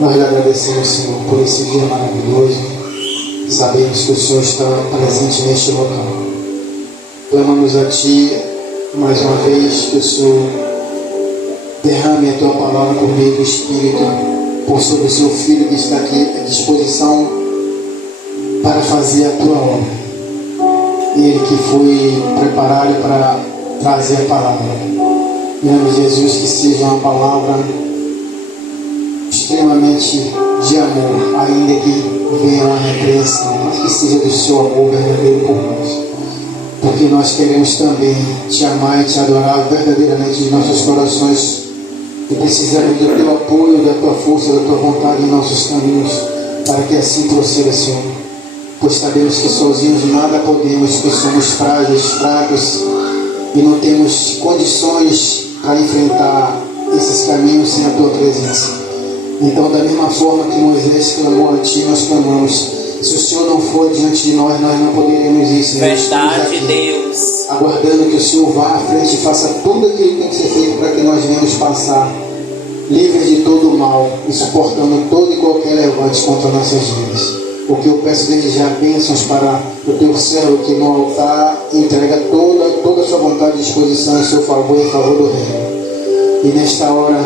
Nós lhe agradecemos, Senhor, por esse dia maravilhoso. Sabemos que o Senhor está presente neste local. Clamamos a Ti mais uma vez que o Senhor derrame a Tua palavra por meio do Espírito, por sobre o Seu Filho que está aqui à disposição para fazer a Tua obra. Ele que foi preparado para trazer a palavra. Em nome de Jesus, que seja uma palavra extremamente de amor, ainda que venha uma repreensão, mas que seja do Seu amor verdadeiro por nós. Porque nós queremos também Te amar e Te adorar verdadeiramente de nossos corações. E precisamos do Teu apoio, da Tua força, da Tua vontade em nossos caminhos, para que assim proceda, Senhor. Pois sabemos que sozinhos nada podemos, pois somos frágeis, fracos, e não temos condições para enfrentar esses caminhos sem a Tua presença. Então, da mesma forma que Moisés clamou a Ti, nós clamamos. Se o Senhor não for diante de nós, nós não poderemos ir, Senhor. Verdade, Deus. Aguardando que o Senhor vá à frente e faça tudo aquilo que tem que ser feito para que nós venhamos passar livres de todo o mal e suportando todo e qualquer levante contra nossas vidas. O que eu peço desde já, bênçãos para o Teu servo que no altar entrega toda a sua vontade e disposição em seu favor e em favor do reino. E nesta hora,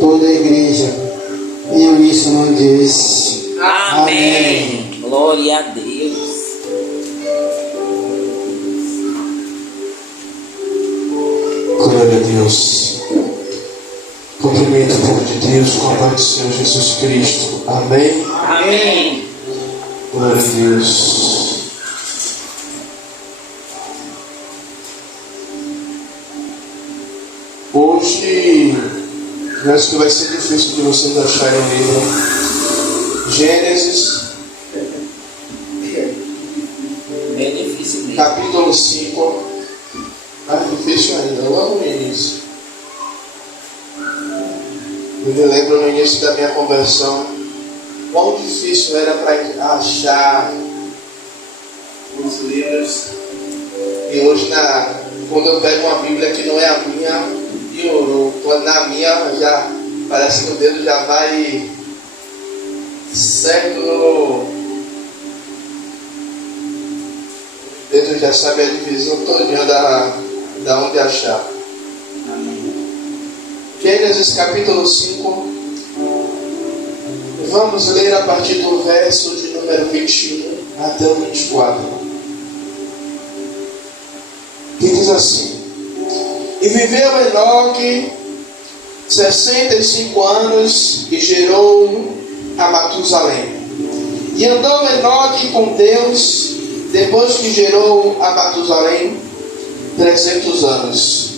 toda a igreja em uníssono diz: Amém. Glória a Deus. Glória a Deus. Cumprimento o povo de Deus com a paz do Senhor Jesus Cristo. Amém. Amém. Glória a Deus. Hoje, eu acho que vai ser difícil de vocês acharem o livro Gênesis, Bem difícil mesmo. capítulo 5. Difícil ainda, logo no início. Eu me lembro no início da minha conversão quão difícil era para achar os livros. E hoje, quando eu pego uma Bíblia que não é a minha, piorou. Quando na minha, já parece que o dedo já vai certo no... O dedo já sabe a divisão todinha da onde achar. Amém. Gênesis capítulo 5. Vamos ler a partir do verso de número 21 até o 24. Que diz assim: E viveu Enoque 65 anos e gerou a Matusalém. E andou Enoque com Deus, depois que gerou a Matusalém, 300 anos.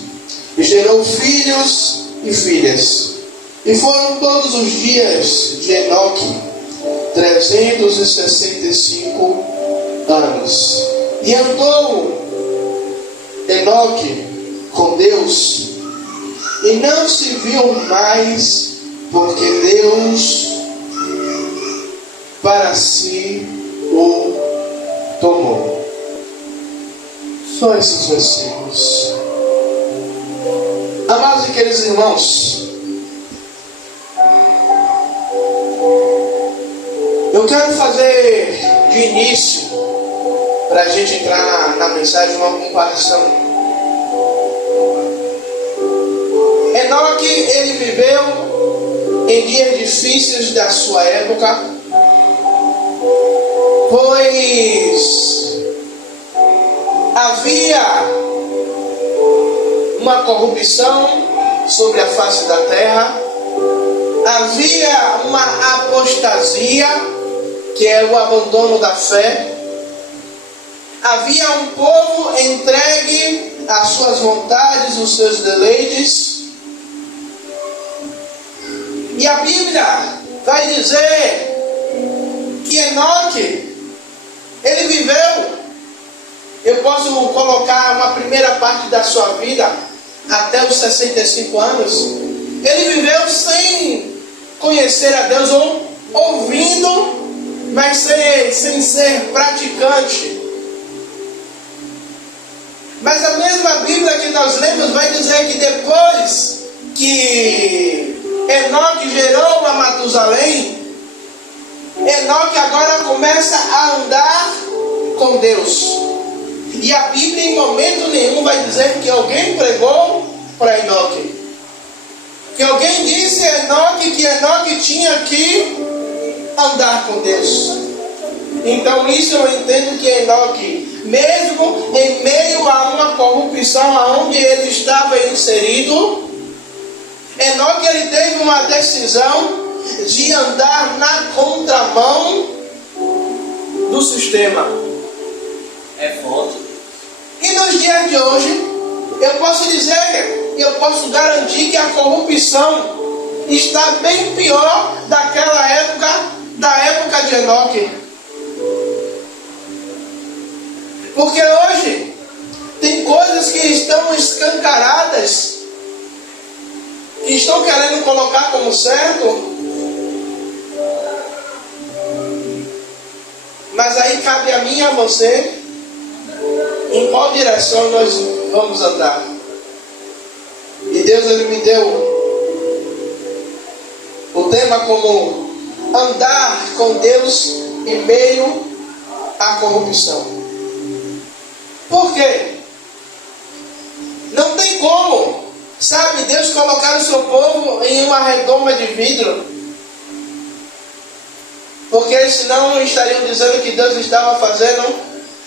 E gerou filhos e filhas. E foram todos os dias de Enoque 365 anos. E andou Enoque com Deus, e não se viu mais, porque Deus para si o tomou. Só esses versículos. Amados e queridos irmãos, eu quero fazer de início, para a gente entrar na mensagem, uma comparação. Enoque, ele viveu em dias difíceis da sua época, pois havia uma corrupção sobre a face da terra, havia uma apostasia, que é o abandono da fé, havia um povo entregue às suas vontades, os seus deleites, e a Bíblia vai dizer que Enoque, ele viveu, eu posso colocar uma primeira parte da sua vida, até os 65 anos, ele viveu sem conhecer a Deus, ou ouvindo, mas sem ser praticante. Mas a mesma Bíblia que nós lemos vai dizer que depois que Enoque gerou a Matusalém, Enoque agora começa a andar com Deus. E a Bíblia em momento nenhum vai dizer que alguém pregou para Enoque, que alguém disse a Enoque que Enoque tinha que andar com Deus. Então isso eu entendo que Enoque, mesmo em meio a uma corrupção aonde ele estava inserido, Enoque ele teve uma decisão de andar na contramão do sistema. É forte. E nos dias de hoje, eu posso dizer, eu posso garantir que a corrupção está bem pior daquela época, da época de Enoque. Porque hoje tem coisas que estão escancaradas, que estão querendo colocar como certo, mas aí cabe a mim e a você em qual direção nós vamos andar. E Deus ele me deu o tema como andar com Deus em meio à corrupção. Por quê? Não tem como, sabe, Deus colocar o seu povo em uma redoma de vidro, porque senão estariam dizendo que Deus estava fazendo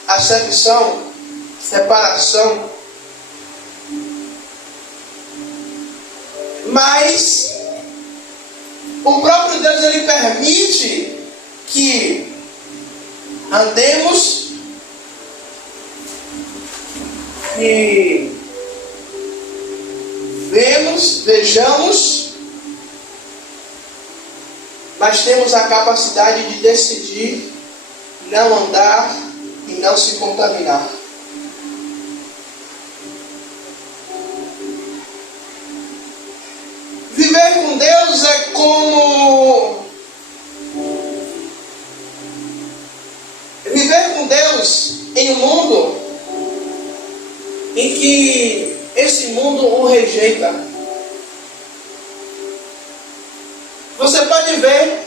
acepção, separação. Mas o próprio Deus ele permite que andemos e vejamos, mas temos a capacidade de decidir não andar e não se contaminar. Viver com Deus é como viver com Deus em um mundo em que esse mundo o rejeita. Você pode ver,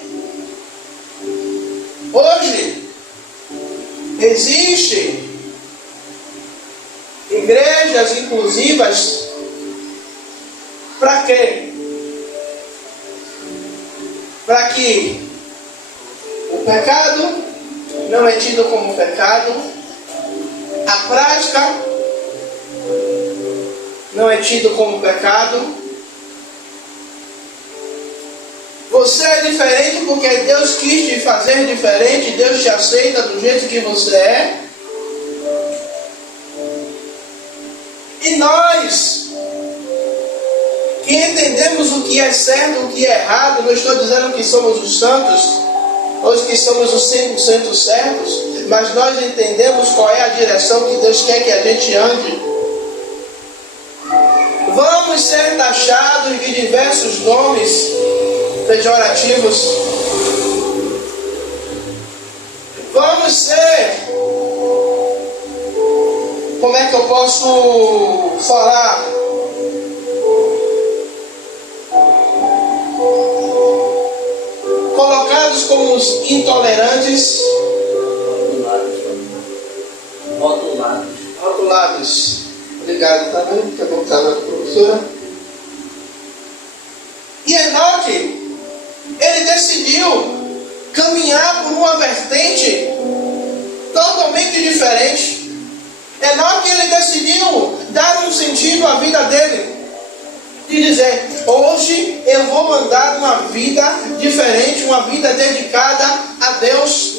hoje existem igrejas inclusivas. Para quê? Para que o pecado não é tido como pecado, a prática não é tido como pecado. Você é diferente porque Deus quis te fazer diferente, Deus te aceita do jeito que você é. E nós que entendemos o que é certo, o que é errado, não estou dizendo que somos os santos, ou que somos os 100% certos, mas nós entendemos qual é a direção que Deus quer que a gente ande. Vamos ser taxados de diversos nomes pejorativos. Vamos ser, como é que eu posso falar? Colocados como os intolerantes. Rotulados. Obrigado, tá vendo? Fica voltada a professora. E Enoque, ele decidiu caminhar por uma vertente totalmente diferente. Enoque, ele decidiu dar um sentido à vida dele. De dizer, hoje eu vou andar uma vida diferente, uma vida dedicada a Deus.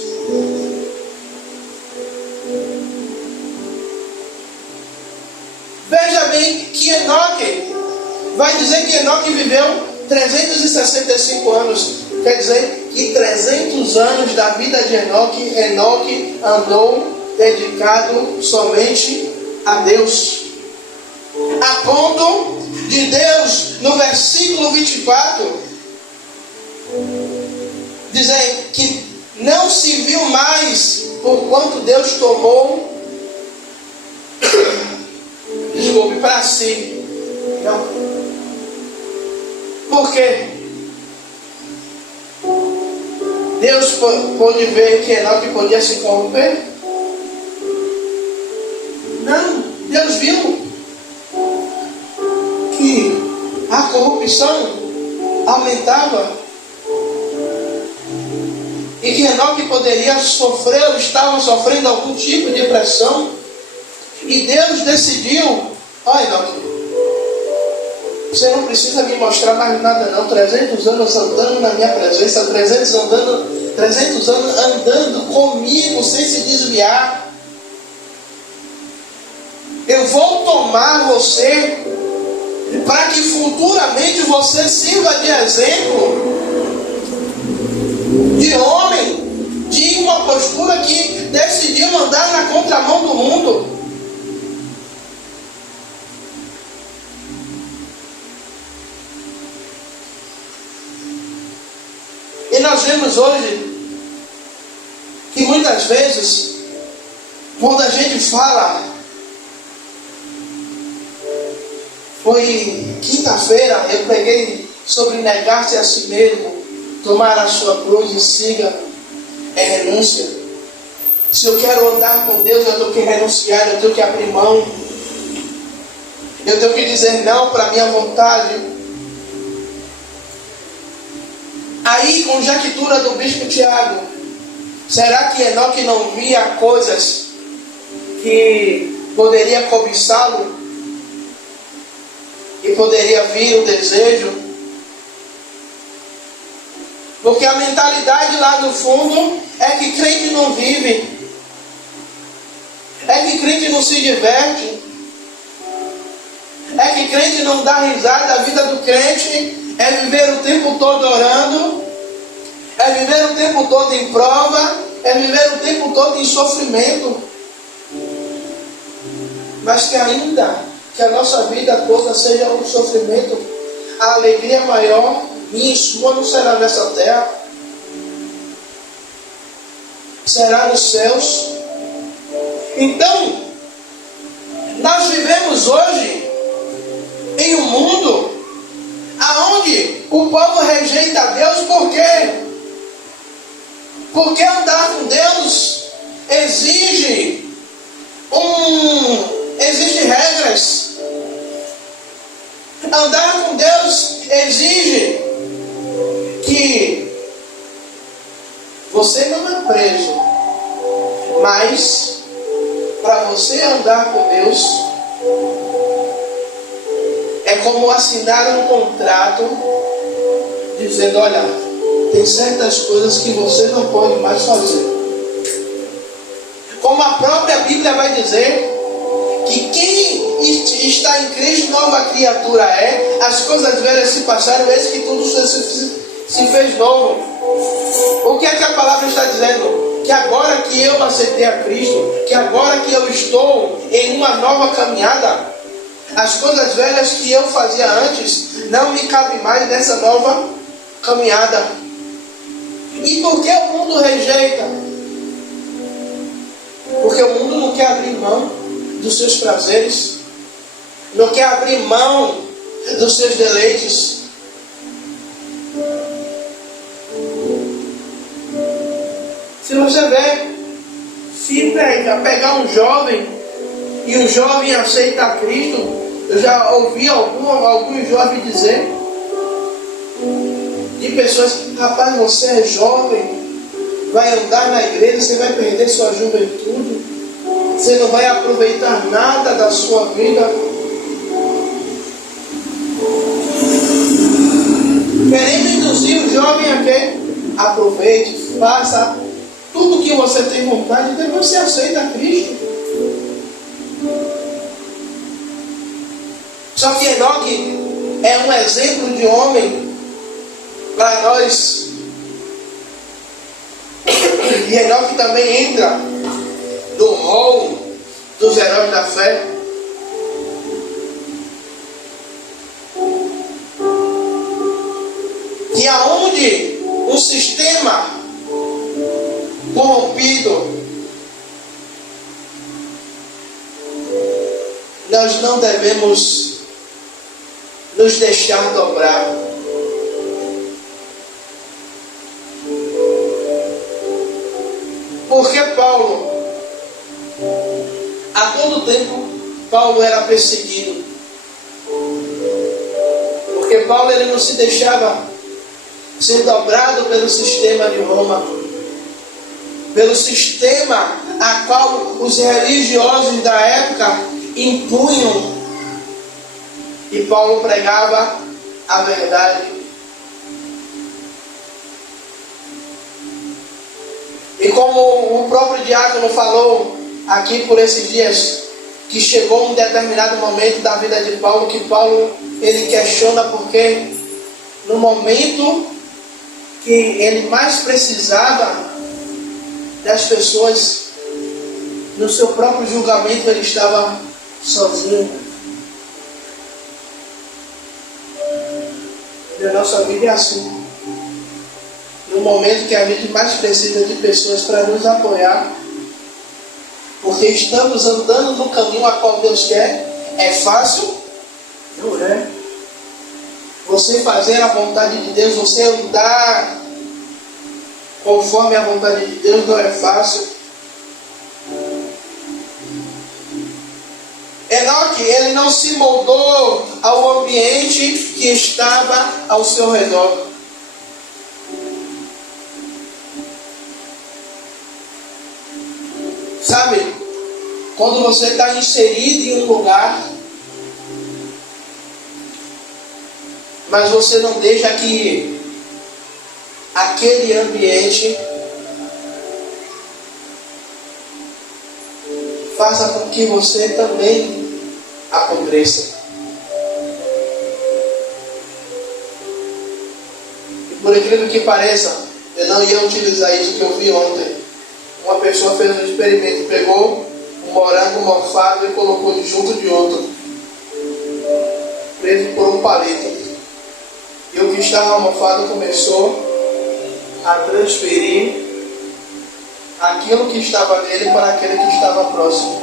Veja bem que Enoque, vai dizer que Enoque viveu 365 anos. Quer dizer que 300 anos da vida de Enoque, Enoque andou dedicado somente a Deus. A ponto de Deus, no versículo 24, dizer que não se viu mais por quanto Deus tomou, desculpe, para si. Não. Por quê? Deus pôde ver que Enoque podia se corromper? Não, Deus viu que a corrupção aumentava e que Enoque poderia sofrer ou estava sofrendo algum tipo de pressão, e Deus decidiu: ó Enoque, você não precisa me mostrar mais nada não, 300 anos andando na minha presença, 300 anos andando comigo sem se desviar. Eu vou tomar você para que futuramente você sirva de exemplo, de homem, de uma postura que decidiu andar na contramão do mundo. E nós vemos hoje que muitas vezes, quando a gente fala, foi quinta-feira, eu preguei sobre negar-se a si mesmo, tomar a sua cruz e siga, é renúncia. Se eu quero andar com Deus, eu tenho que renunciar, eu tenho que abrir mão, eu tenho que dizer não para a minha vontade. Aí, com conjectura do bispo Tiago, será que Enoque não via coisas que poderia cobiçá-lo e poderia vir o desejo? Porque a mentalidade lá no fundo é que crente não vive, é que crente não se diverte, é que crente não dá risada. A vida do crente é viver o tempo todo orando, é viver o tempo todo em prova, é viver o tempo todo em sofrimento. Mas que ainda que a nossa vida toda seja um sofrimento, a alegria maior minha e sua não será nessa terra, será nos céus. Então, nós vivemos hoje em um mundo aonde o povo rejeita a Deus. Por quê? Porque andar com Deus exige regras. Andar com Deus exige que você não é preso, mas para você andar com Deus é como assinar um contrato dizendo: olha, tem certas coisas que você não pode mais fazer. Como a própria Bíblia vai dizer, que quem está em Cristo, nova criatura é, as coisas velhas se passaram, eis que tudo se fez novo. O que é que a palavra está dizendo? Que agora que eu aceitei a Cristo, que agora que eu estou em uma nova caminhada, as coisas velhas que eu fazia antes não me cabem mais nessa nova caminhada. E por que o mundo rejeita? Porque o mundo não quer abrir mão dos seus prazeres, não quer abrir mão dos seus deleites. Se você ver, se pegar um jovem e o jovem aceita a Cristo, eu já ouvi alguns jovens dizer, de pessoas: rapaz, você é jovem, vai andar na igreja, você vai perder sua juventude, você não vai aproveitar nada da sua vida. Querendo induzir o jovem a quê? Aproveite, faça tudo que você tem vontade, depois você aceita Cristo. Só que Enoque é um exemplo de homem para nós. E Enoque também entra no rol dos heróis da fé. E aonde um sistema corrompido, nós não devemos nos deixar dobrar. todo tempo Paulo era perseguido. Porque Paulo ele não se deixava ser dobrado pelo sistema de Roma, pelo sistema a qual os religiosos da época impunham. E Paulo pregava a verdade. E como o próprio diácono falou aqui por esses dias, que chegou um determinado momento da vida de Paulo, que Paulo ele questiona porque no momento que ele mais precisava das pessoas, no seu próprio julgamento ele estava sozinho. E a nossa vida é assim. No momento que a gente mais precisa de pessoas para nos apoiar, porque estamos andando no caminho a qual Deus quer, é fácil? Não é. Você fazer a vontade de Deus, você andar conforme a vontade de Deus não é fácil. Enoque, ele não se moldou ao ambiente que estava ao seu redor. Sabe, quando você está inserido em um lugar, mas você não deixa que aquele ambiente faça com que você também apodreça. E por incrível que pareça, eu não ia utilizar isso que eu vi ontem. Uma pessoa fez um experimento, pegou um morango mofado e colocou junto de outro, preso por um palito. E o que estava mofado começou a transferir aquilo que estava nele para aquele que estava próximo.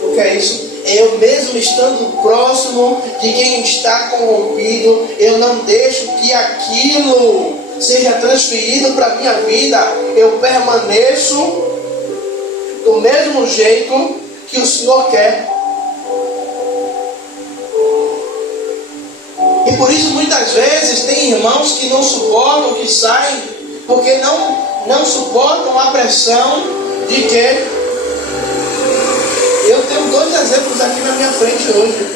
O que é isso? Eu mesmo estando próximo de quem está corrompido, eu não deixo que aquilo seja transferido para a minha vida. Eu permaneço do mesmo jeito que o Senhor quer. E por isso muitas vezes tem irmãos que não suportam, que saem, porque não suportam a pressão de que eu tenho dois exemplos aqui na minha frente hoje.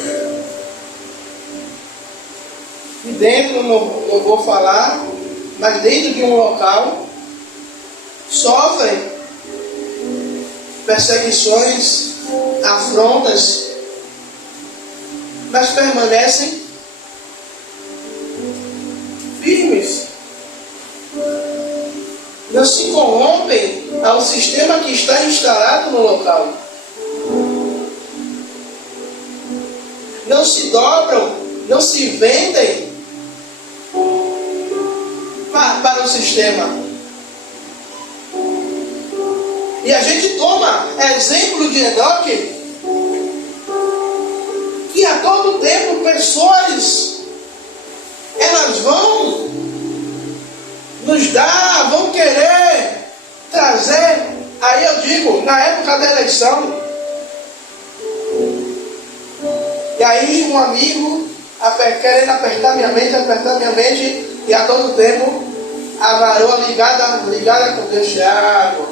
E dentro, não vou falar, mas dentro de um local, sofrem perseguições, afrontas, mas permanecem firmes. Não se corrompem ao sistema que está instalado no local. Não se dobram, não se vendem para o sistema. E a gente toma exemplo de Enoque, que a todo tempo pessoas elas vão nos dar, vão querer trazer. Aí eu digo, na época da eleição, e aí um amigo querendo apertar minha mente, e a todo tempo a varoa ligada com Deus, Thiago,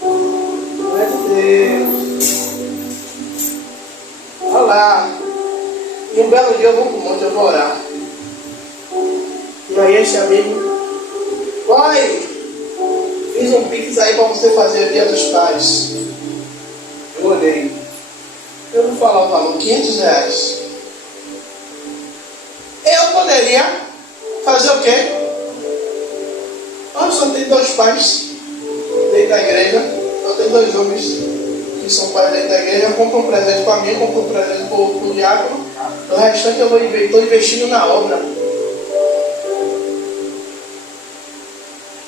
não é de Deus. Olha lá. E um belo dia eu vou para o monte, eu vou orar. E aí esse amigo, pai, fiz um pix aí para você fazer a Dia dos Pais. Eu olhei. Eu vou falar o valor, R$500. Eu poderia fazer o quê? Eu só tenho 2 pais dentro da igreja, só tenho 2 homens que são pais dentro da igreja. Eu compro um presente para mim, compro um presente para o diácono. O restante eu estou investindo na obra.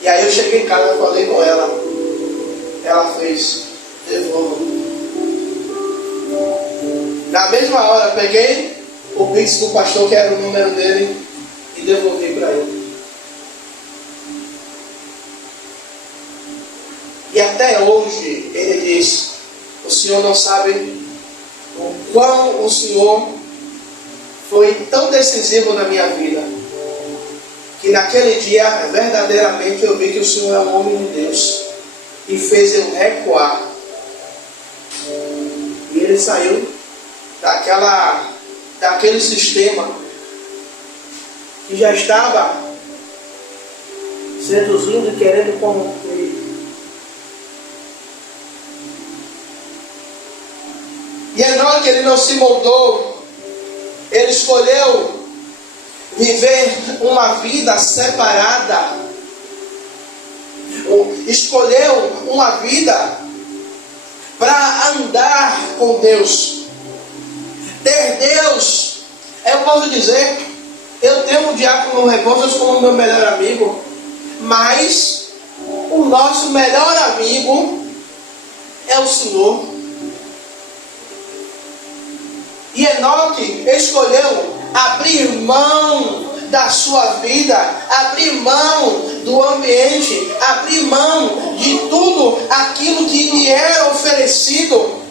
E aí eu cheguei em casa e falei com ela. Ela fez, devolvo. Na mesma hora, peguei o pix do pastor, que era o número dele, e devolvi para ele. E até hoje, ele diz, Senhor não sabe o quão o Senhor foi tão decisivo na minha vida, que naquele dia verdadeiramente eu vi que o Senhor é um homem de Deus e fez eu recuar. E ele saiu daquele sistema que já estava seduzindo e querendo corromper. E Enoque, ele não se moldou, ele escolheu viver uma vida separada, escolheu uma vida para andar com Deus, ter Deus. Eu posso dizer, eu tenho o Diácono Rebouças como meu melhor amigo, mas o nosso melhor amigo é o Senhor. E Enoque escolheu abrir mão da sua vida, abrir mão do ambiente, abrir mão de tudo aquilo que lhe era oferecido,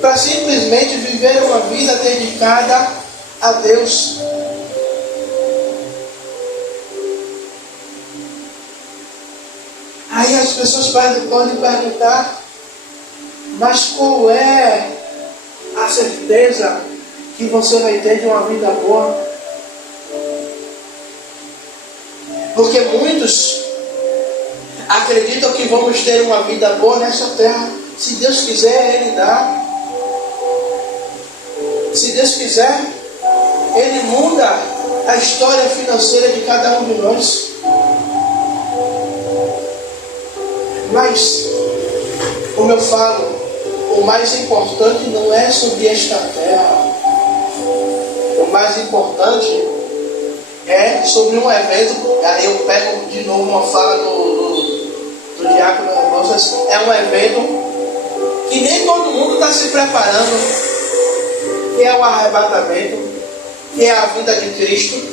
para simplesmente viver uma vida dedicada a Deus. Aí as pessoas podem perguntar, mas qual é a certeza que você vai ter de uma vida boa? Porque muitos acreditam que vamos ter uma vida boa nessa terra. Se Deus quiser, Ele dá. Se Deus quiser, Ele muda a história financeira de cada um de nós. Mas, como eu falo, o mais importante não é sobre esta terra. O mais importante é sobre um evento. Aí eu pego de novo uma fala do Diácono Rebouças. É um evento que nem todo mundo está se preparando, que é o arrebatamento, que é a vinda de Cristo.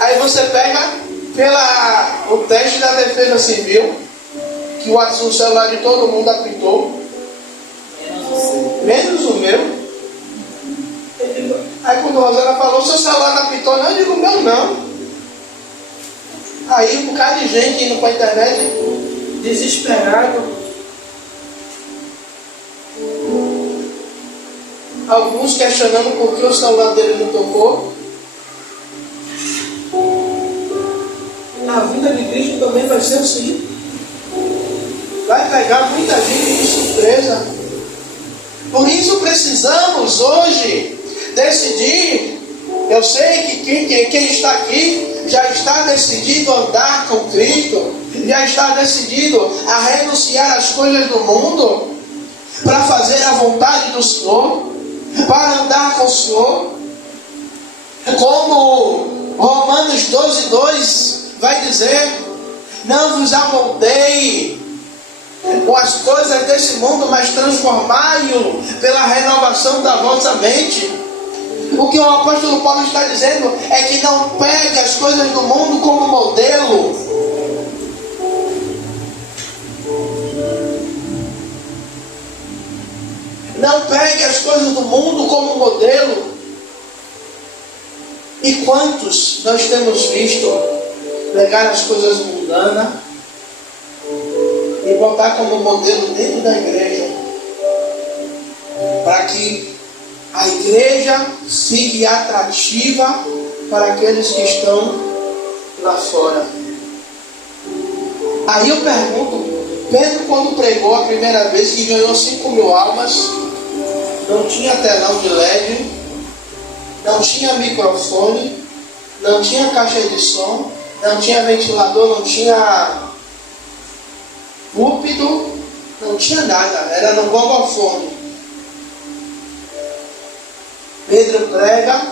Aí você pega o teste da defesa civil, que o celular de todo mundo apitou, menos o meu. Aí quando a Rosana falou, seu celular não apitou, não, eu digo, meu não. Aí um bocado de gente indo para a internet, desesperado. Alguns questionando por que o celular dele não tocou. A vida de Cristo também vai ser assim. Vai pegar muita gente de surpresa. Por isso precisamos hoje decidir. Eu sei que quem está aqui já está decidido a andar com Cristo, já está decidido a renunciar às coisas do mundo para fazer a vontade do Senhor, para andar com o Senhor. Como Romanos 12:2 vai dizer: não vos amoldei com as coisas desse mundo, mas transformai-o pela renovação da vossa mente. O que o apóstolo Paulo está dizendo é que não pegue as coisas do mundo como modelo. Não pegue as coisas do mundo como modelo. E quantos nós temos visto pegar as coisas mundanas e botar como modelo dentro da igreja, para que a igreja fique atrativa para aqueles que estão lá fora. Aí eu pergunto, Pedro quando pregou a primeira vez, que ganhou 5.000 almas, não tinha telão de LED, não tinha microfone, não tinha caixa de som, não tinha ventilador, não tinha púlpito, não tinha nada, era no gogofone. Pedro prega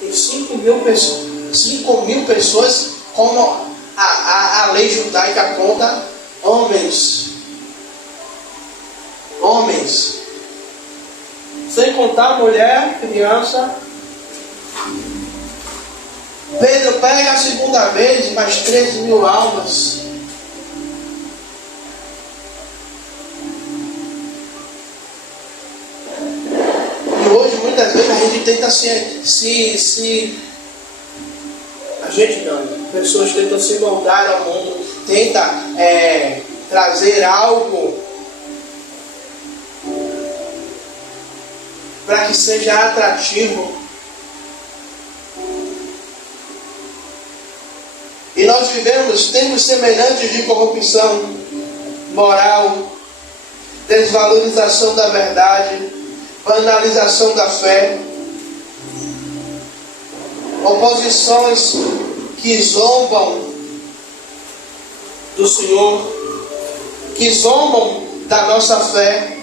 e 5.000 pessoas, como a lei judaica conta, homens, sem contar mulher, criança. Pedro prega a segunda vez, mais 13.000 almas. tenta pessoas tentam se moldar ao mundo, tenta trazer algo para que seja atrativo. E nós vivemos tempos semelhantes de corrupção moral, desvalorização da verdade, banalização da fé, oposições que zombam do Senhor, que zombam da nossa fé.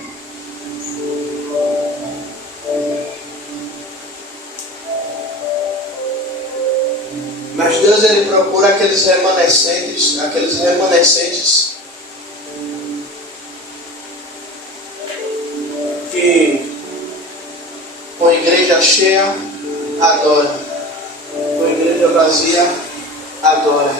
Mas Deus, Ele procura aqueles remanescentes que com a igreja cheia adora, com a igreja vazia adora,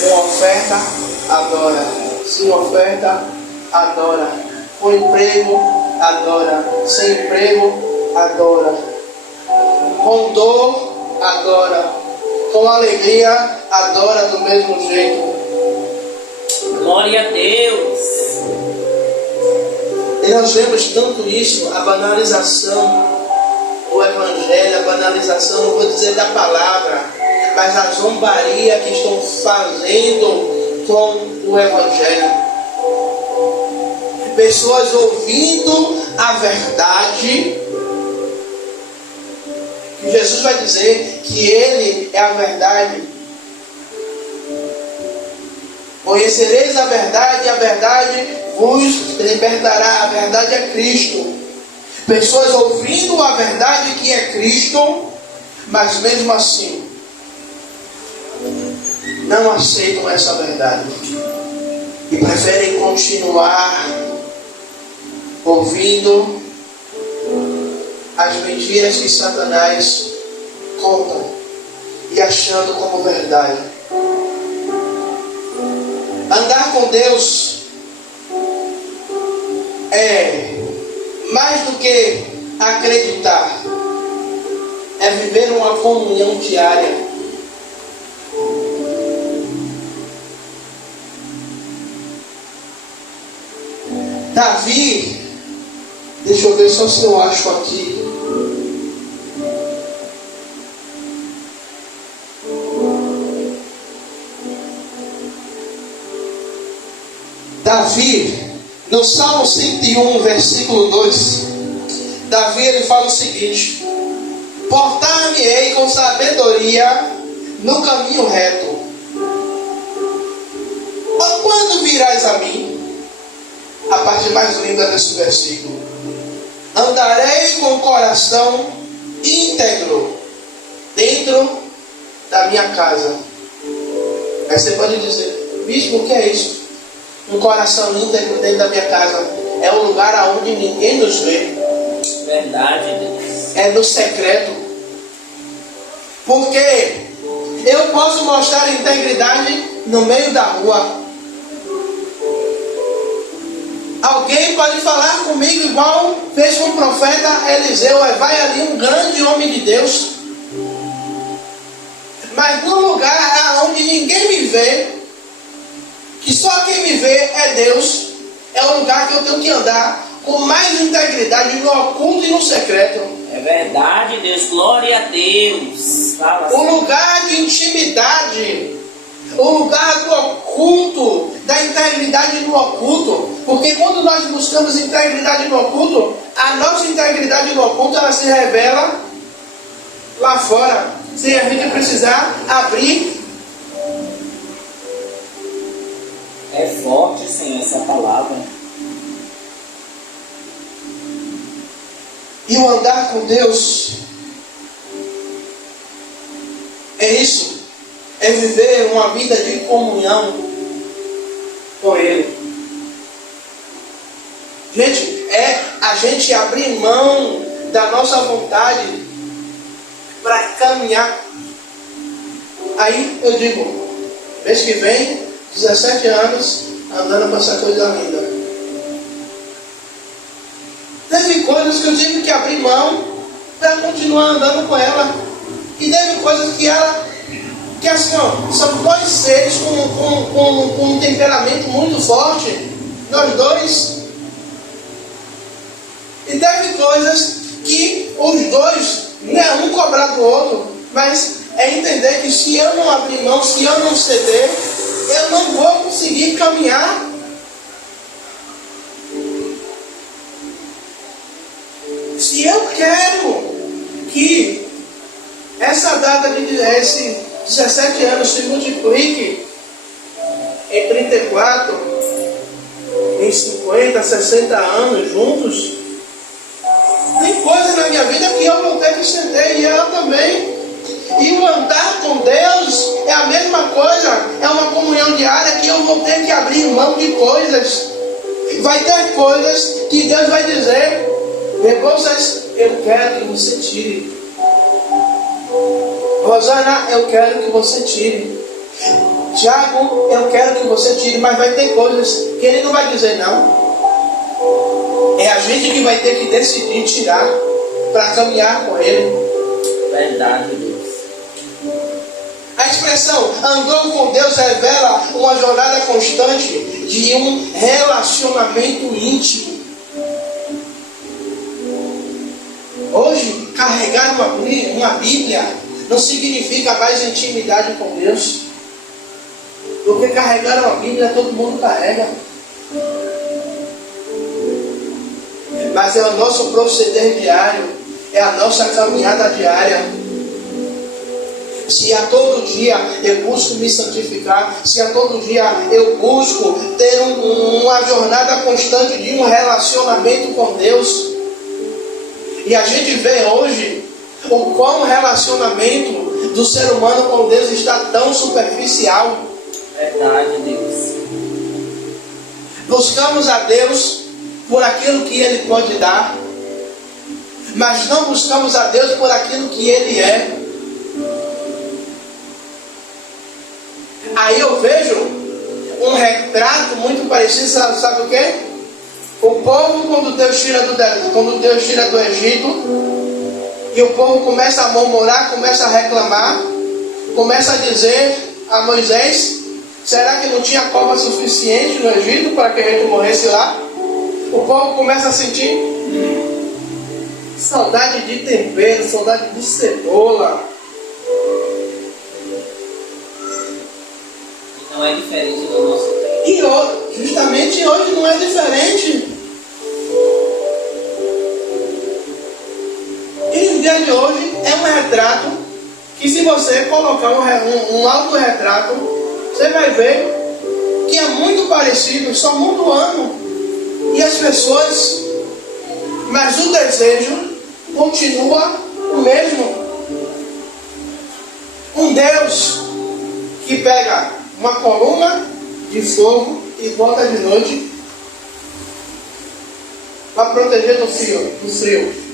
com oferta adora, sem oferta adora, com emprego adora, sem emprego adora, com dor adora, com alegria adora do mesmo jeito. Glória a Deus. E nós vemos tanto isso, a banalização do Evangelho, a banalização, não vou dizer da palavra, mas a zombaria que estão fazendo com o Evangelho. Pessoas ouvindo a verdade, que Jesus vai dizer que Ele é a verdade. Conhecereis a verdade, e a verdade vos libertará. A verdade é Cristo. Pessoas ouvindo a verdade que é Cristo, mas mesmo assim não aceitam essa verdade e preferem continuar ouvindo as mentiras que Satanás conta e achando como verdade. Andar com Deus é mais do que acreditar, é viver uma comunhão diária. Davi, deixa eu ver só se eu acho aqui. Davi, no Salmo 101, versículo 2, Davi ele fala o seguinte: portar-me-ei com sabedoria no caminho reto. Mas quando virás a mim? A parte mais linda desse versículo: andarei com o coração íntegro dentro da minha casa. Aí você pode dizer: bispo, o que é isso? Um coração íntegro dentro da minha casa é um lugar onde ninguém nos vê. Verdade, Deus. É no secreto. Porque eu posso mostrar integridade no meio da rua. Alguém pode falar comigo igual fez com o profeta Eliseu: vai ali um grande homem de Deus. Mas no lugar onde ninguém me vê, que só quem me vê é Deus, é o lugar que eu tenho que andar com mais integridade no oculto e no secreto. É verdade, Deus. Glória a Deus. Fala assim. O lugar de intimidade, o lugar do oculto, da integridade no oculto. Porque quando nós buscamos integridade no oculto, a nossa integridade no oculto ela se revela lá fora, sem a gente precisar abrir. É forte, Senhor, essa palavra. E o andar com Deus é isso. É viver uma vida de comunhão com Ele. Gente, é a gente abrir mão da nossa vontade para caminhar. Aí eu digo, mês que vem, 17 anos, andando com essa coisa linda. Teve coisas que eu tive que abrir mão para continuar andando com ela. E teve coisas que ela, que assim, ó, são dois seres com um temperamento muito forte, nós dois. E teve coisas que os dois, não é um cobrar do outro, mas é entender que se eu não abrir mão, se eu não ceder, eu não vou conseguir caminhar. Se eu quero que essa data de esses 17 anos se multiplique em 34, em 50, 60 anos juntos, tem coisas na minha vida que eu vou ter que ceder e ela também. E o andar com Deus é a mesma coisa, é uma comunhão diária que eu vou ter que abrir mão de coisas. Vai ter coisas que Deus vai dizer: Rebouças, eu quero que você tire. Rosana, eu quero que você tire. Tiago, eu quero que você tire. Mas vai ter coisas que ele não vai dizer não. É a gente que vai ter que decidir tirar para caminhar com ele. Verdade, Deus. A expressão andou com Deus revela uma jornada constante de um relacionamento íntimo. Hoje, carregar uma Bíblia não significa mais intimidade com Deus. Porque carregar uma Bíblia todo mundo carrega. Mas é o nosso proceder diário, é a nossa caminhada diária. Se a todo dia eu busco me santificar, se a todo dia eu busco ter uma jornada constante de um relacionamento com Deus, e a gente vê hoje o quão o relacionamento do ser humano com Deus está tão superficial. Verdade, Deus. Buscamos a Deus por aquilo que Ele pode dar, mas não buscamos a Deus por aquilo que Ele é. Aí eu vejo um retrato muito parecido, sabe o quê? O povo, quando Deus tira do Egito, e o povo começa a murmurar, começa a reclamar, começa a dizer a Moisés: será que não tinha cova suficiente no Egito para que a gente morresse lá? O povo começa a sentir saudade de tempero, saudade de cebola. Não é diferente do nosso tempo. E justamente hoje não é diferente. E no dia de hoje é um retrato que, se você colocar um autorretrato, você vai ver que é muito parecido, só muda o ano e as pessoas, mas o desejo continua o mesmo. Um Deus que pega uma coluna de fogo e bota de noite para proteger do frio.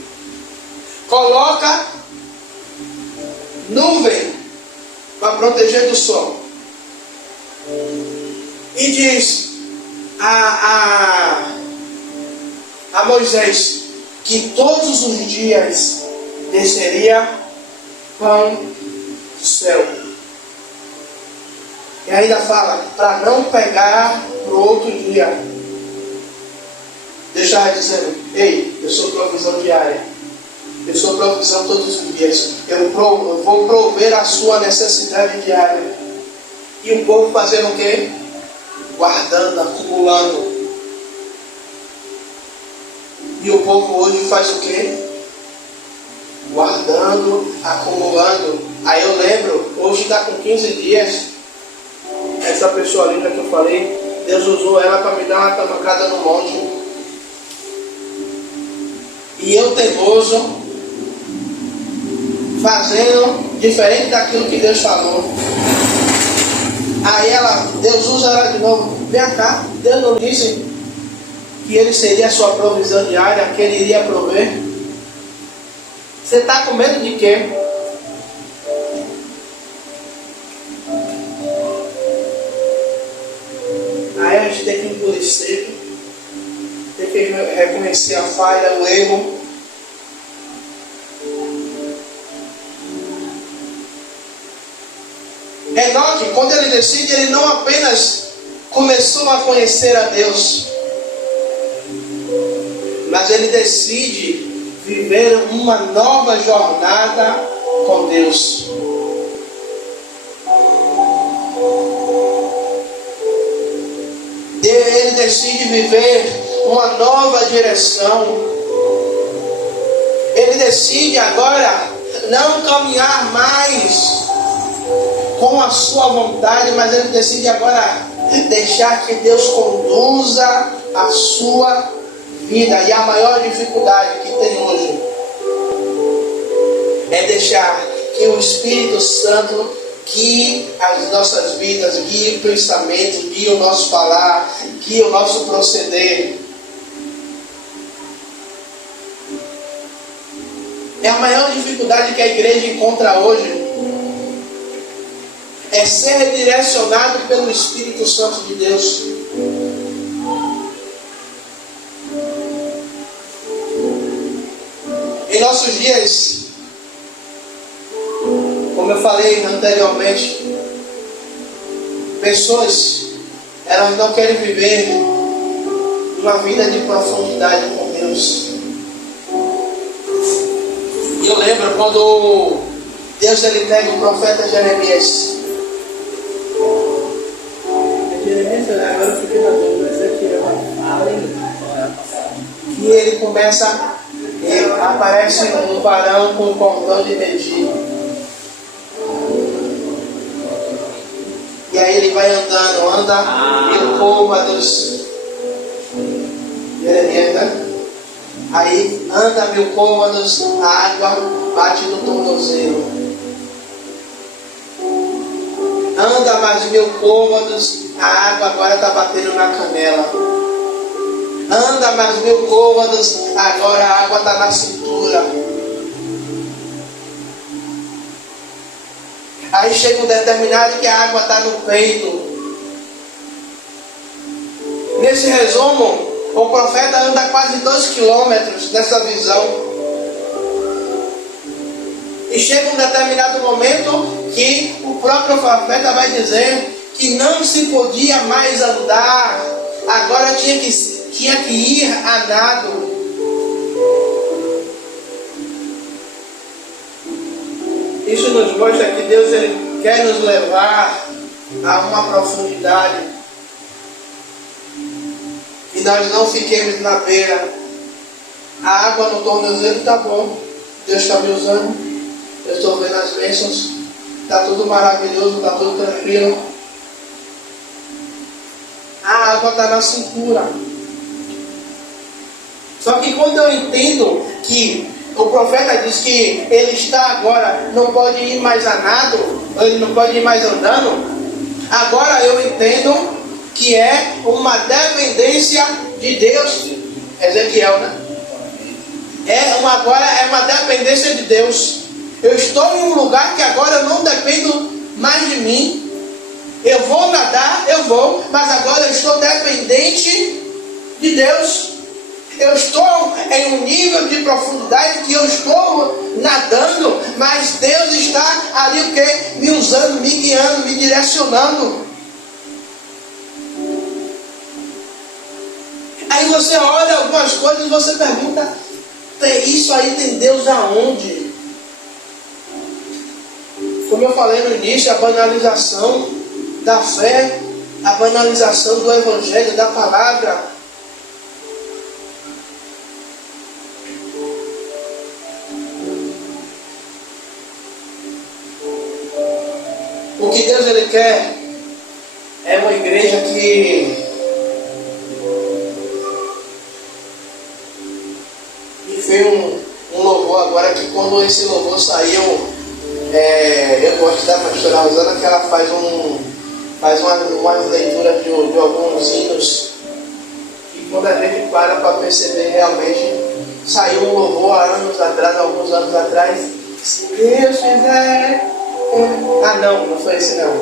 Coloca nuvem para proteger do sol. E diz a Moisés que todos os dias desceria pão do céu. E ainda fala, para não pegar para o outro dia. Deixar dizendo: ei, eu sou provisão diária. Eu sou provisão todos os dias. Eu vou prover a sua necessidade diária. E o povo fazendo o quê? Guardando, acumulando. E o povo hoje faz o quê? Guardando, acumulando. Aí eu lembro, hoje está com 15 dias. Essa pessoa linda que eu falei, Deus usou ela para me dar uma tamancada no monte. E eu teimoso, fazendo diferente daquilo que Deus falou. Aí Deus usa ela de novo. Vem cá, Deus não disse que Ele seria a sua provisão diária, que Ele iria prover? Você está com medo de quê? Aí a gente tem que endurecer, tem que reconhecer a falha, o erro. Enoque, quando ele decide, ele não apenas começou a conhecer a Deus, mas ele decide viver uma nova jornada com Deus. Ele decide viver uma nova direção. Ele decide agora não caminhar mais com a sua vontade, mas ele decide agora deixar que Deus conduza a sua vida. E a maior dificuldade que tem hoje é deixar que o Espírito Santo guie as nossas vidas, guie o pensamento, guie o nosso falar, guie o nosso proceder. É a maior dificuldade que a igreja encontra hoje, é ser direcionado pelo Espírito Santo de Deus. Em nossos dias, como eu falei anteriormente, pessoas, elas não querem viver uma vida de profundidade com Deus. E eu lembro quando Deus ele pega o profeta Jeremias. Agora eu fiquei na dúvida, esse aqui é uma fala. E ele começa, aparece um varão com um cordão de medir. E aí ele vai andando, anda 1000 côvados. Jeremias, né? Aí anda 1000 côvados, a água bate no tornozelo. Anda mais 1000 côvados, a água agora está batendo na canela. Anda mais 1000 côvados, agora a água está na cintura. Aí chega um determinado que a água está no peito. Nesse resumo, o profeta anda quase 2 quilômetros nessa visão. E chega um determinado momento que o próprio profeta vai dizer que não se podia mais andar, agora tinha que ir a nado. Isso nos mostra que Deus ele quer nos levar a uma profundidade. E nós não fiquemos na beira. A água no tornozelo está bom. Deus está me usando. Eu estou vendo as bênçãos. Está tudo maravilhoso, está tudo tranquilo. A água está na cintura. Só que quando eu entendo que o profeta diz que ele está agora, não pode ir mais a nado, ele não pode ir mais andando, agora eu entendo que é uma dependência de Deus. Ezequiel, né? Agora é uma dependência de Deus. Eu estou em um lugar que agora eu não dependo mais de mim. Eu vou nadar, eu vou, mas agora eu estou dependente de Deus. Eu estou em um nível de profundidade que eu estou nadando, mas Deus está ali o quê? Me usando, me guiando, me direcionando. Aí você olha algumas coisas e você pergunta, isso aí tem Deus aonde? Como eu falei no início, a banalização da fé, a banalização do evangelho, da palavra. O que Deus ele quer é uma igreja que fez um louvor agora, que quando esse louvor saiu, eu gosto da pastora Rosana, que ela faz umas leituras de alguns hinos, e quando a gente para perceber, realmente saiu um louvor há anos atrás, alguns anos atrás. Se Deus fizer... não foi esse não.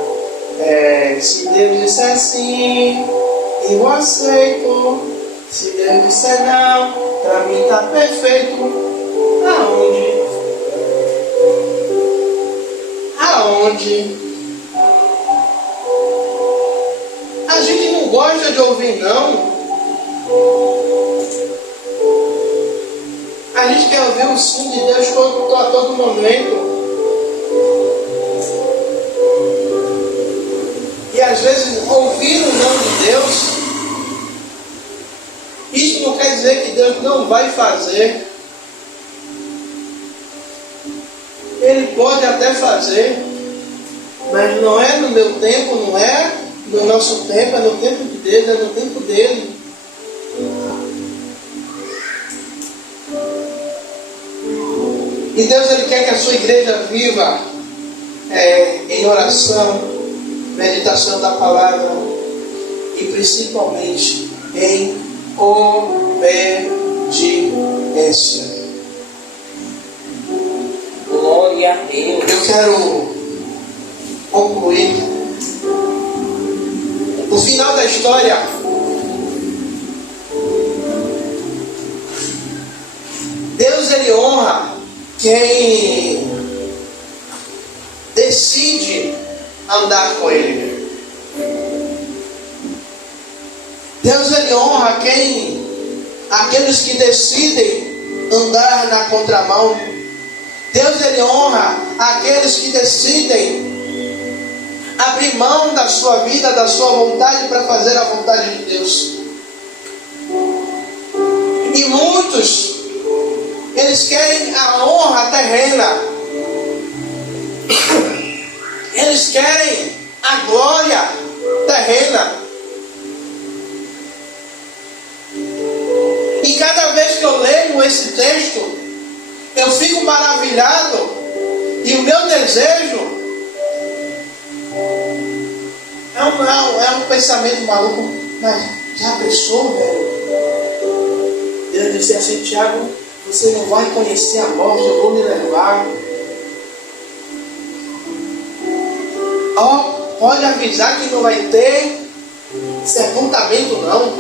Se Deus disser sim, eu aceito. Se Deus disser não, para mim está perfeito. Aonde? não gosta de ouvir não. A gente quer ouvir o sim de Deus a todo momento. E às vezes ouvir o não de Deus, isso não quer dizer que Deus não vai fazer. Ele pode até fazer, mas não é no meu tempo, não é no nosso tempo, é no tempo de Deus, é no tempo dele. E Deus, Ele quer que a sua igreja viva em oração, meditação da palavra e principalmente em obediência. Glória a Deus. Eu quero concluir. No final da história, Deus, Ele honra quem decide andar com Ele. Deus, Ele honra aqueles que decidem andar na contramão. Deus, Ele honra aqueles que decidem abrir mão da sua vida, da sua vontade para fazer a vontade de Deus. E muitos, eles querem a honra terrena. Eles querem a glória terrena. E cada vez que eu leio esse texto, eu fico maravilhado. E o meu desejo é um pensamento maluco. Mas já pensou, velho? Deus disse assim: Tiago, você não vai conhecer a morte, eu vou me levar. Pode avisar que não vai ter sepultamento não.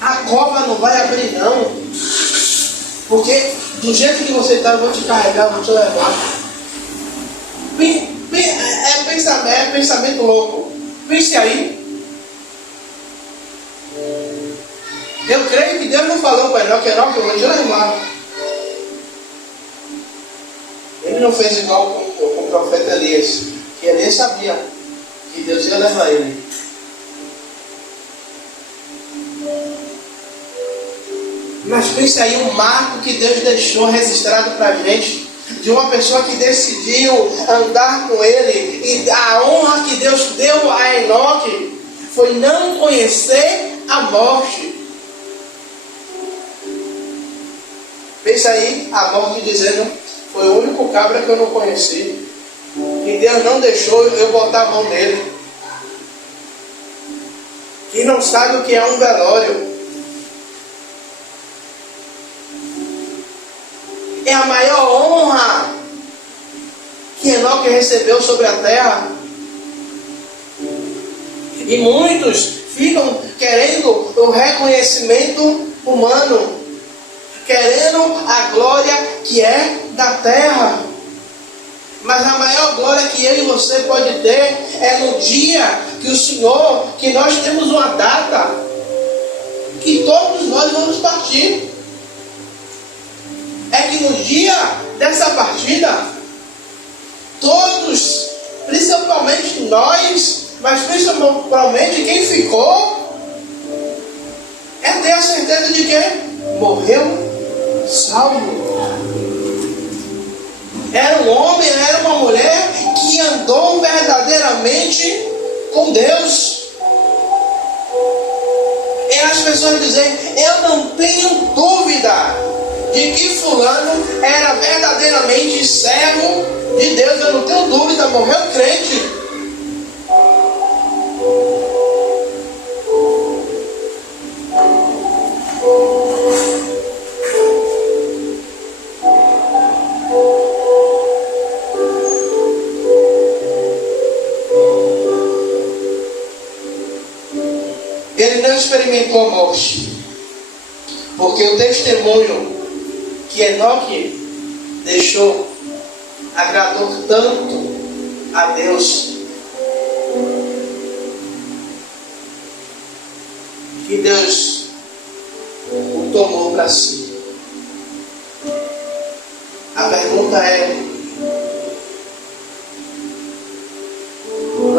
A cova não vai abrir não. Porque do jeito que você está, eu vou te carregar, eu vou te levar. É pensamento louco. Pense aí. Eu creio que Deus não falou para Enoque: Enoque, eu vou te levar. Ele não fez igual com o profeta Elias, que Elias sabia que Deus ia levar ele. Mas pense aí um marco que Deus deixou registrado para a gente, de uma pessoa que decidiu andar com Ele. E a honra que Deus deu a Enoque foi não conhecer a morte. Pensa aí, a morte dizendo: foi o único cabra que eu não conheci. E Deus não deixou eu botar a mão nele. Que não sabe o que é um velório. É a maior honra que Enoque recebeu sobre a terra. E muitos ficam querendo o reconhecimento humano, querendo a glória que é da terra. Mas a maior glória que eu e você pode ter é no dia que o Senhor, que nós temos uma data, que todos nós vamos partir. É que no dia dessa partida, todos, principalmente nós, mas principalmente quem ficou, é ter a certeza de que morreu salvo. Era um homem, era uma mulher que andou verdadeiramente com Deus. E as pessoas dizem: eu não tenho dúvida de que fulano era verdadeiramente servo de Deus. Eu não tenho dúvida, morreu crente. Ele não experimentou a morte, porque o testemunho que Enoque deixou agradou tanto a Deus, que Deus o tomou para si. A pergunta é: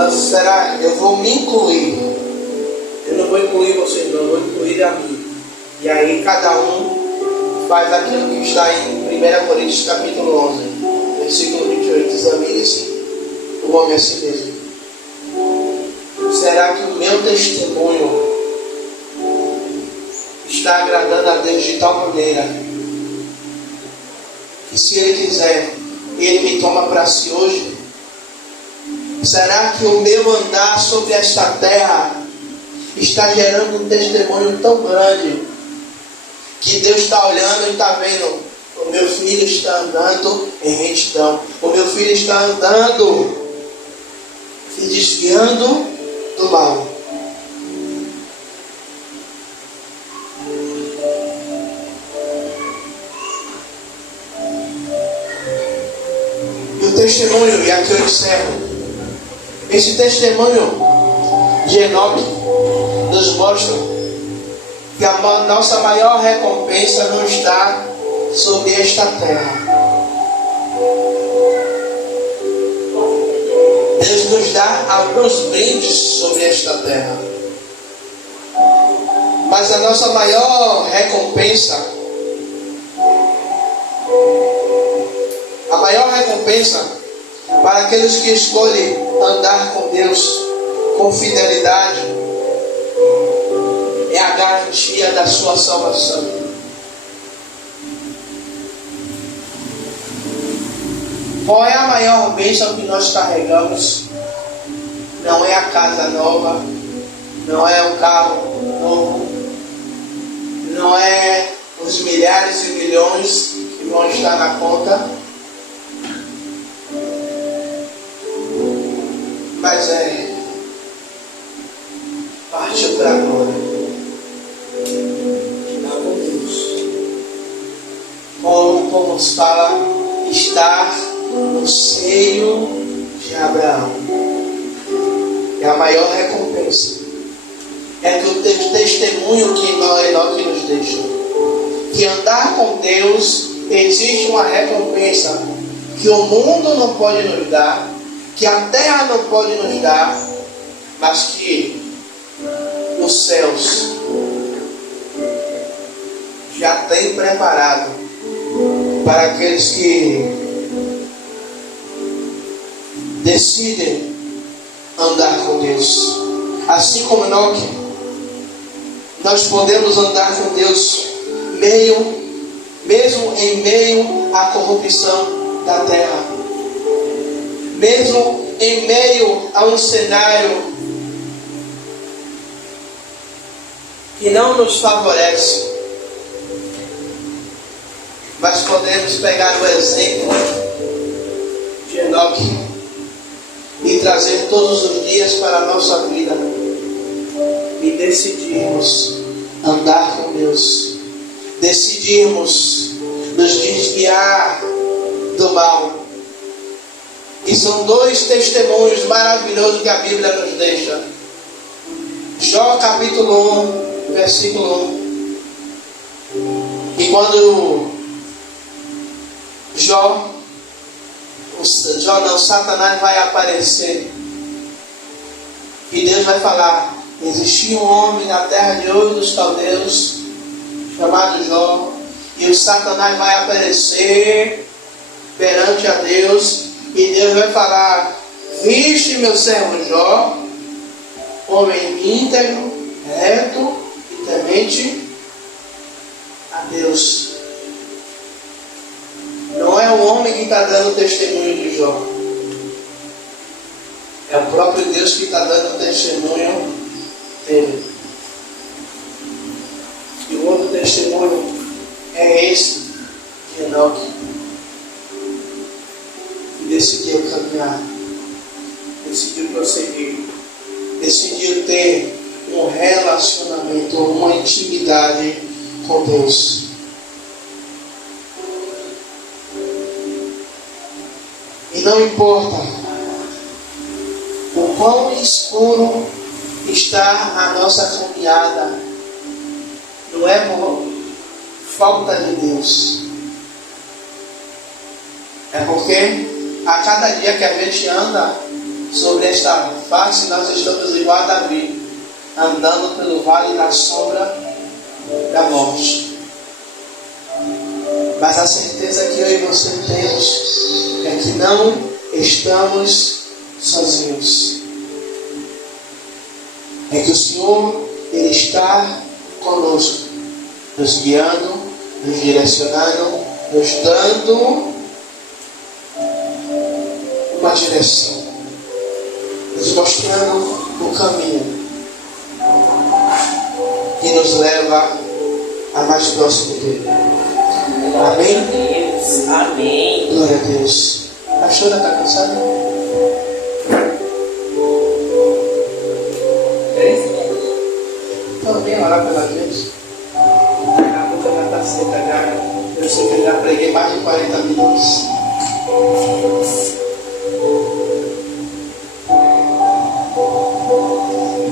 será eu vou me incluir? Eu não vou incluir vocês, não, eu vou incluir a mim. E aí cada um faz aquilo que está em 1 Coríntios capítulo 11, versículo 28. Examine-se o homem a si mesmo. Será que o meu testemunho está agradando a Deus de tal maneira que, se Ele quiser, Ele me toma para si hoje? Será que o meu andar sobre esta terra está gerando um testemunho tão grande que Deus está olhando e está vendo: o meu filho está andando em retidão, o meu filho está andando se desviando do mal? E o testemunho, e aqui eu encerro, esse testemunho de Enoque nos mostra que a nossa maior recompensa não está sobre esta terra. Deus nos dá alguns brindes sobre esta terra, mas a nossa maior recompensa, para aqueles que escolhem andar com Deus com fidelidade, é a garantia da sua salvação. Qual é a maior bênção que nós carregamos? Não é a casa nova, não é o carro novo, não é os milhares e milhões que vão estar na conta, mas é partiu para a glória, estar com Deus, como nos fala, estar no seio de Abraão. É a maior recompensa. É que o testemunho que Enoque nos deixa, que andar com Deus existe uma recompensa que o mundo não pode nos dar, que a terra não pode nos dar, mas que os céus já têm preparado para aqueles que decidem andar com Deus. Assim como Enoque, nós podemos andar com Deus mesmo em meio à corrupção da terra, mesmo em meio a um cenário que não nos favorece, mas podemos pegar o exemplo de Enoque e trazer todos os dias para a nossa vida e decidirmos andar com Deus, decidirmos nos desviar do mal. E são dois testemunhos maravilhosos que a Bíblia nos deixa. Jó capítulo 1, versículo 1. E quando Satanás vai aparecer, e Deus vai falar: existia um homem na terra de Ur dos Caldeus, chamado Jó, e o Satanás vai aparecer perante a Deus, e Deus vai falar: viste meu servo Jó, homem íntegro, reto e temente a Deus. Não é o homem que está dando testemunho de Jó, é o próprio Deus que está dando testemunho dele. E o outro testemunho é esse de Enoque, que decidiu caminhar, decidiu prosseguir, decidiu ter um relacionamento, uma intimidade com Deus. E não importa o quão escuro está a nossa caminhada, Não é por falta de Deus. É porque a cada dia que a gente anda sobre esta face, nós estamos igual a Davi, andando pelo vale da sombra da morte. Mas a certeza que eu e você temos é que não estamos sozinhos. É que o Senhor, Ele está conosco, nos guiando, nos direcionando, nos dando uma direção, nos mostrando o caminho que nos leva a mais próximo dele. Amém? Deus. Amém. Glória a Deus. A pastora está cansada? Então vem orar pela Deus. A boca já está seca já. Eu sei que eu já preguei mais de 40 minutos.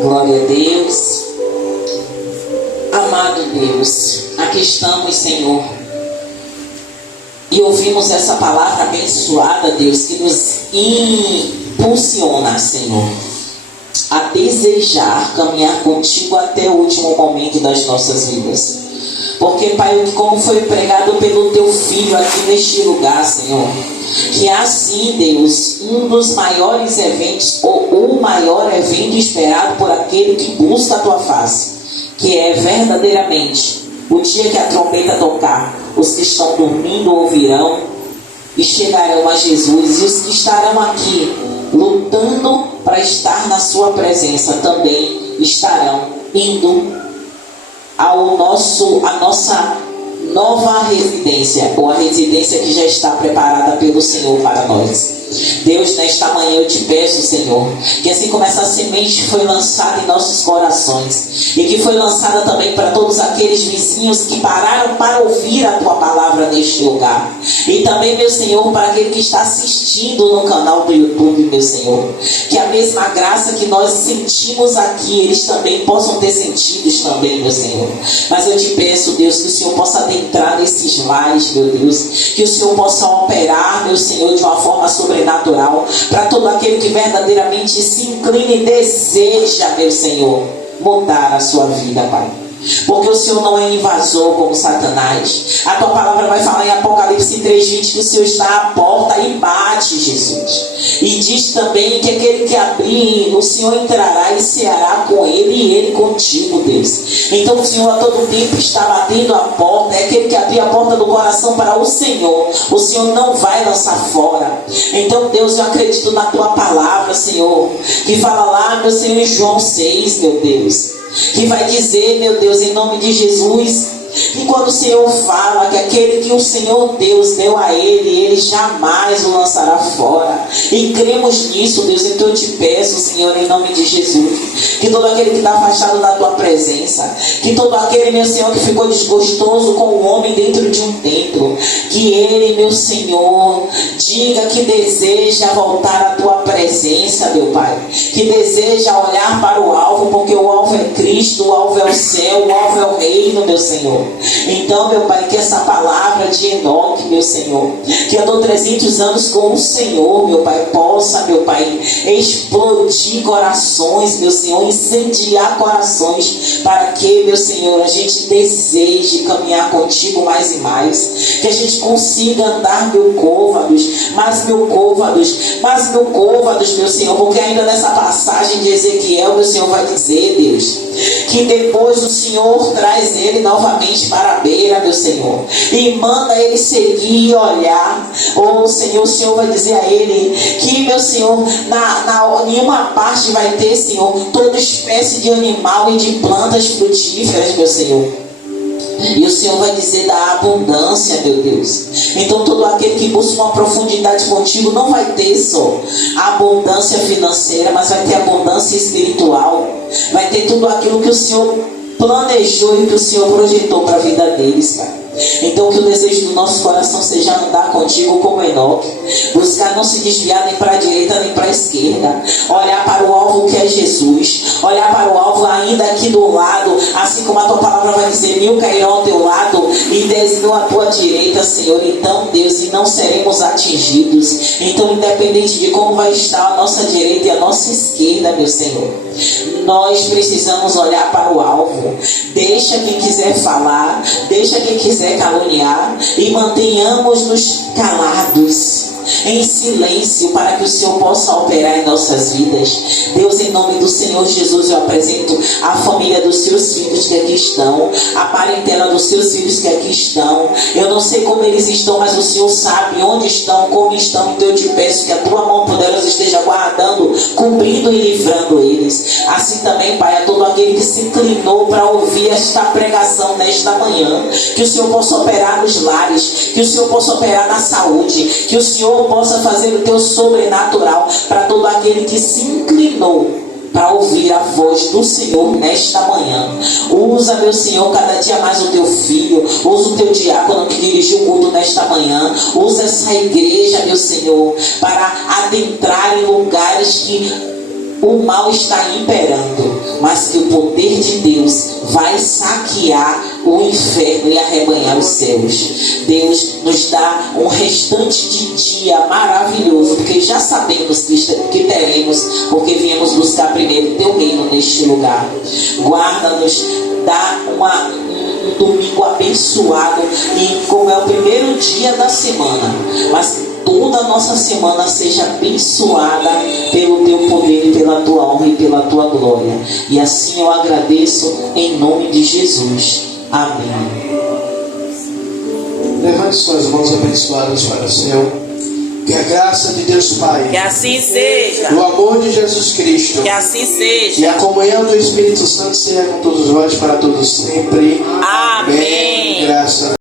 Glória a Deus. Amado Deus, aqui estamos, Senhor, e ouvimos essa palavra abençoada, Deus, que nos impulsiona, Senhor, a desejar caminhar contigo até o último momento das nossas vidas. Porque, Pai, como foi pregado pelo Teu Filho aqui neste lugar, Senhor, que assim, Deus, um dos maiores eventos, ou o maior evento esperado por aquele que busca a Tua face, que é verdadeiramente o dia que a trombeta tocar, os que estão dormindo ouvirão e chegarão a Jesus, e os que estarão aqui lutando para estar na sua presença também estarão indo a nossa nova residência, ou a residência que já está preparada pelo Senhor para nós. Deus, nesta manhã eu te peço, Senhor, que assim como essa semente foi lançada em nossos corações, e que foi lançada também para todos aqueles vizinhos que pararam para ouvir a Tua palavra neste lugar, e também, meu Senhor, para aquele que está assistindo no canal do YouTube, meu Senhor, que a mesma graça que nós sentimos aqui, eles também possam ter sentidos também, meu Senhor. Mas eu te peço, Deus, que o Senhor possa adentrar nesses lares, meu Deus, que o Senhor possa operar, meu Senhor, de uma forma sobrenatural, para todo aquele que verdadeiramente se inclina e deseja, meu Senhor, mudar a sua vida, Pai. Porque o Senhor não é invasor como Satanás. A Tua palavra vai falar em Apocalipse 3:20 que o Senhor está à porta e bate, Jesus. E diz também que aquele que abrir, o Senhor entrará e ceará com ele e ele contigo, Deus. Então o Senhor a todo tempo está batendo a porta. É aquele que abrir a porta do coração para o Senhor não vai lançar fora. Então, Deus, eu acredito na Tua palavra, Senhor, que fala lá, meu Senhor, em João 6, meu Deus, que vai dizer, meu Deus, em nome de Jesus, que quando o Senhor fala que aquele que o Senhor Deus deu a ele jamais o lançará fora. E cremos nisso, Deus. Então eu te peço, Senhor, em nome de Jesus, que todo aquele que está afastado da Tua presença, que todo aquele, meu Senhor, que ficou desgostoso com o homem dentro de um templo, que ele, meu Senhor, diga que deseja voltar à Tua presença, meu Pai, que deseja olhar para o alvo, porque o alvo é Cristo, o alvo é o céu, o alvo é o reino, meu Senhor. Então, meu Pai, que essa palavra de Enoque, meu Senhor, que andou 300 anos com o Senhor, meu Pai, possa, meu Pai, explodir corações, meu Senhor, incendiar corações, para que, meu Senhor, a gente deseje caminhar contigo mais e mais, que a gente consiga andar mil côvados, meu Senhor, porque ainda nessa passagem de Ezequiel, meu Senhor vai dizer, Deus, que depois o Senhor traz ele novamente para a beira, meu Senhor, e manda ele seguir e olhar. Oh, Senhor, o Senhor vai dizer a ele que, meu Senhor, em uma parte vai ter, Senhor, toda espécie de animal e de plantas frutíferas, meu Senhor. E o Senhor vai dizer da abundância, meu Deus. Então todo aquele que busca uma profundidade contigo não vai ter só a abundância financeira, mas vai ter abundância espiritual. Vai ter tudo aquilo que o Senhor planejou e que o Senhor projetou para a vida deles, cara. Então que o desejo do nosso coração seja andar contigo como Enoque, buscar não se desviar nem para a direita nem para a esquerda, olhar para o alvo que é Jesus, olhar para o alvo ainda aqui do lado, assim como a tua palavra vai dizer, 1000 cairão ao teu lado e 10.000 à tua direita, Senhor. Então, Deus, e não seremos atingidos. Então, independente de como vai estar a nossa direita e a nossa esquerda, meu Senhor, nós precisamos olhar para o alvo. Deixa quem quiser falar, deixa quem quiser caluniar, e mantenhamos-nos calados, em silêncio, para que o Senhor possa operar em nossas vidas. Deus, em nome do Senhor Jesus, eu apresento a família dos seus filhos que aqui estão, a parentela dos seus filhos que aqui estão. Eu não sei como eles estão, mas o Senhor sabe onde estão, como estão. Então eu te peço que a tua mão poderosa esteja guardando, cobrindo e livrando eles. Assim também, Pai, a todo aquele que se inclinou para ouvir esta pregação nesta manhã, que o Senhor possa operar nos lares, que o Senhor possa operar na saúde, que o Senhor possa fazer o teu sobrenatural para todo aquele que se inclinou para ouvir a voz do Senhor nesta manhã. Usa, meu Senhor, cada dia mais o teu filho, usa o teu diácono que dirigiu o culto nesta manhã, usa essa igreja, meu Senhor, para adentrar em lugares que o mal está imperando, mas que o poder de Deus vai saquear o inferno e arrebanhar os céus. Deus, nos dá um restante de dia maravilhoso, porque já sabemos que teremos, porque viemos buscar primeiro o teu reino neste lugar. Guarda-nos, dá um domingo abençoado, e como é o primeiro dia da semana, mas que toda a nossa semana seja abençoada pelo teu poder e pela tua honra e pela tua glória. E assim eu agradeço em nome de Jesus. Amém. Levante suas mãos abençoadas para o céu. Que a graça de Deus Pai, Que assim seja. o amor de Jesus Cristo Que assim e seja. a comunhão do Espírito Santo seja com todos nós para todos sempre. Amém. Graça